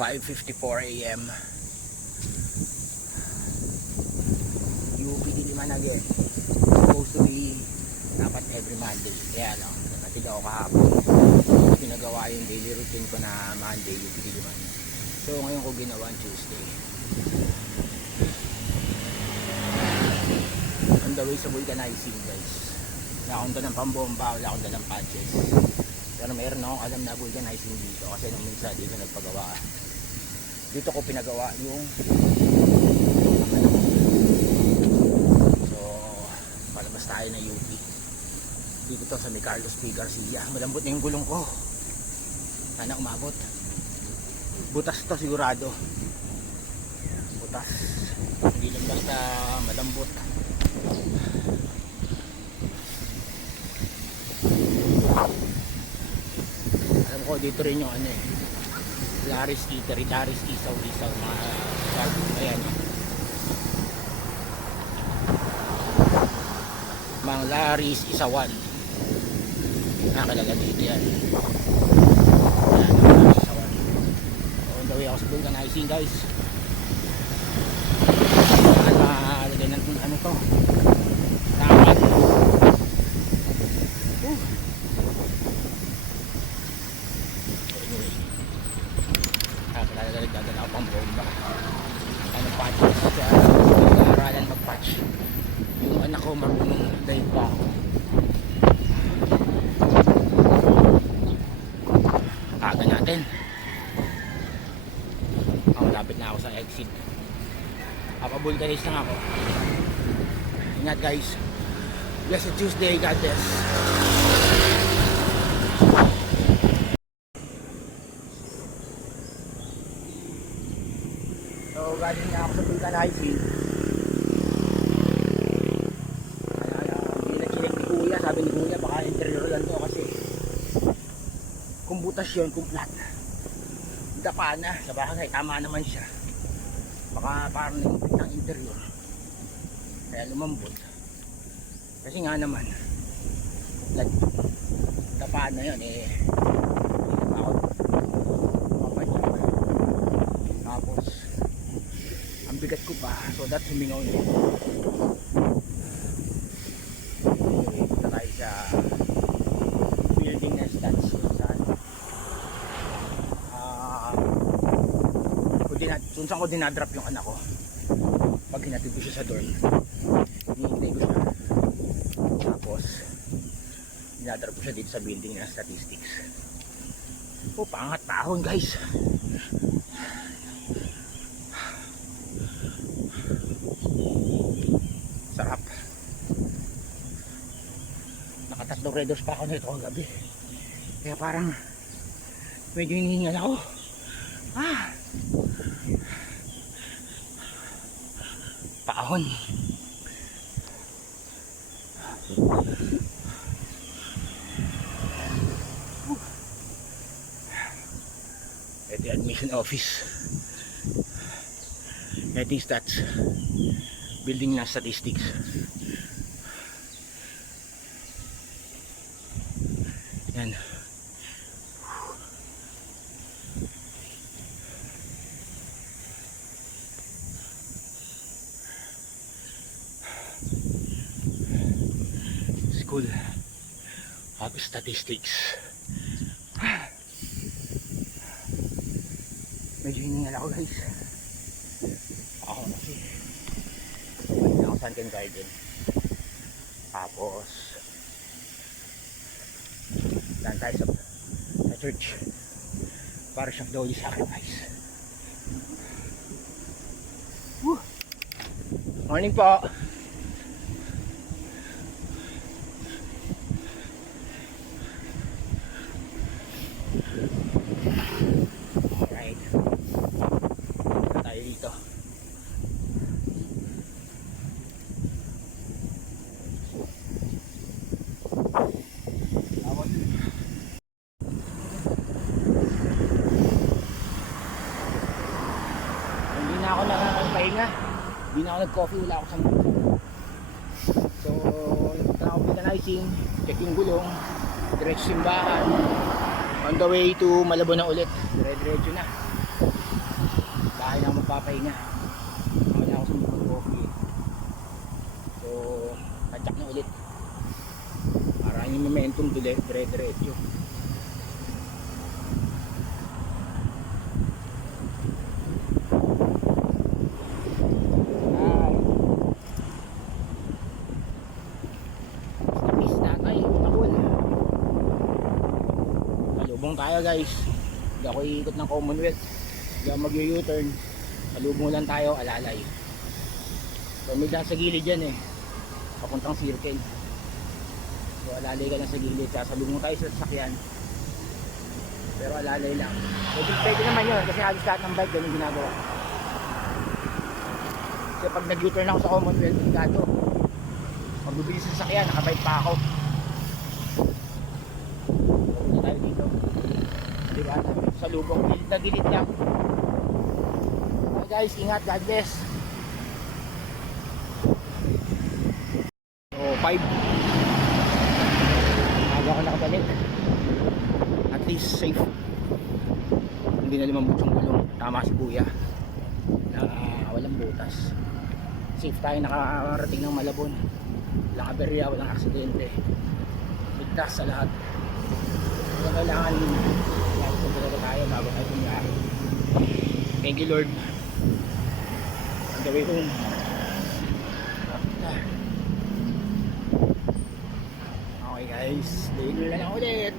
5:54 AM. UP Diliman again. Supposed to be dapat every Monday. Kaya lang, natatid ako kahapon. Pinagawa yung daily routine ko na Monday UP Diliman. So ngayon ko ginawa Tuesday. On the way sa vulcanizing, guys. Wala akong dalang pambomba, wala akong dalang patches. Pero mayroon akong alam na vulcanizing dito kasi nung minsan dito nagpagawa. Dito ko pinagawa yung so palabas tayo na UP. Dito to sa may Carlos P. Garcia. Malambot na yung gulong ko. Sana umabot. Butas to sigurado. Butas. Hindi lang basta malambot. Alam ko dito rin yung ano eh, Laris Eatery, Laris Isaw-Isaw mga ayan mga Laris Isawan nakakalaga dito yan. Ayan, Laris Isawan. So on the way ako sa vulcanizing, guys. Lagay ng ano to dapat nagdadala ako pang bomba. Ano patch sa nag-aaralan mag-patch. Yung anak ko marunong dahil pa ako. Aga natin. Malapit na ako sa exit. Papabulkanis lang ako. Ingat, guys. Blessed Tuesday. God bless. So galing na ako sa vulcanizing. Hindi na chinek ni Kuya. Sabi ni Kuya baka interior lang to kasi kung butas yun, kung flat dapa na. Sa bagay tama naman siya. Baka parang nangipit ng interior kaya lumambot. Kasi nga naman flat dapa na yun eh. Hindi na ako papadyak. Tapos ang bigat ko pa, so that's humingaw niya. Okay, punta tayo sa building na stats kung saan ko dinadrop yung anak ko pag hinatid ko siya sa dorm. Hinihintay ko siya, tapos dinadrop ko siya dito sa building na statistics. Pangat tahon, guys. Sarap. Nakatatlong redos pa ako nito kagabi. Kaya parang medyo hinihingal ako. Paahon. Ito yung admission office. Ito yung stats. Building na statistics. Yan. School of Statistics. Medyo hiningal ako, guys. Ako kasi hindi ako Sunken Garden. Tapos dan tayo sa church para siyang Holy Sacrifice. Morning po. Alright, tayo dito. Hindi na ako nakakagpahinga. Hindi na ako nag-coffee, wala ako sa mood. So, nagpunta ako vulcanizing, checking gulong, diretso simbahan. On the way to Malabon na ulit. Dire-diretso na. nagpapahinga. Wala ako sumukong coffee. So, tatsak na ulit. Para yung momentum dire-diretso. Salubong tayo guys. Hindi ako iikot ng Commonwealth. Hindi ako mag-U-turn. Salubong lang tayo, alalay. So may daan sa gilid dyan eh. Papuntang circle. So alalay ka lang sa gilid. Sasalubong tayo sa sasakyan. Pero alalay lang. Pwede naman yun kasi halos lahat ng bike ganun ginagawa. Kasi pag nag-U-turn ako sa Commonwealth, delikado. Pag bibili sa sasakyan, nakabike pa ako. Tayo dito. Diba? Sa lubong, gilid na gilid lang. Okay guys, ingat, God bless. So 5 aga ko nakabalik. At least safe. Hindi na limambot yung gulong. Tama si kuya na walang butas. Safe tayo nakarating ng Malabon. Walang aberya, walang aksidente. Ligtas sa lahat. Kailangan talaga tayo bago tayo pumiyahe. Thank you Lord. On the way home. Okay guys, later na lang ulit.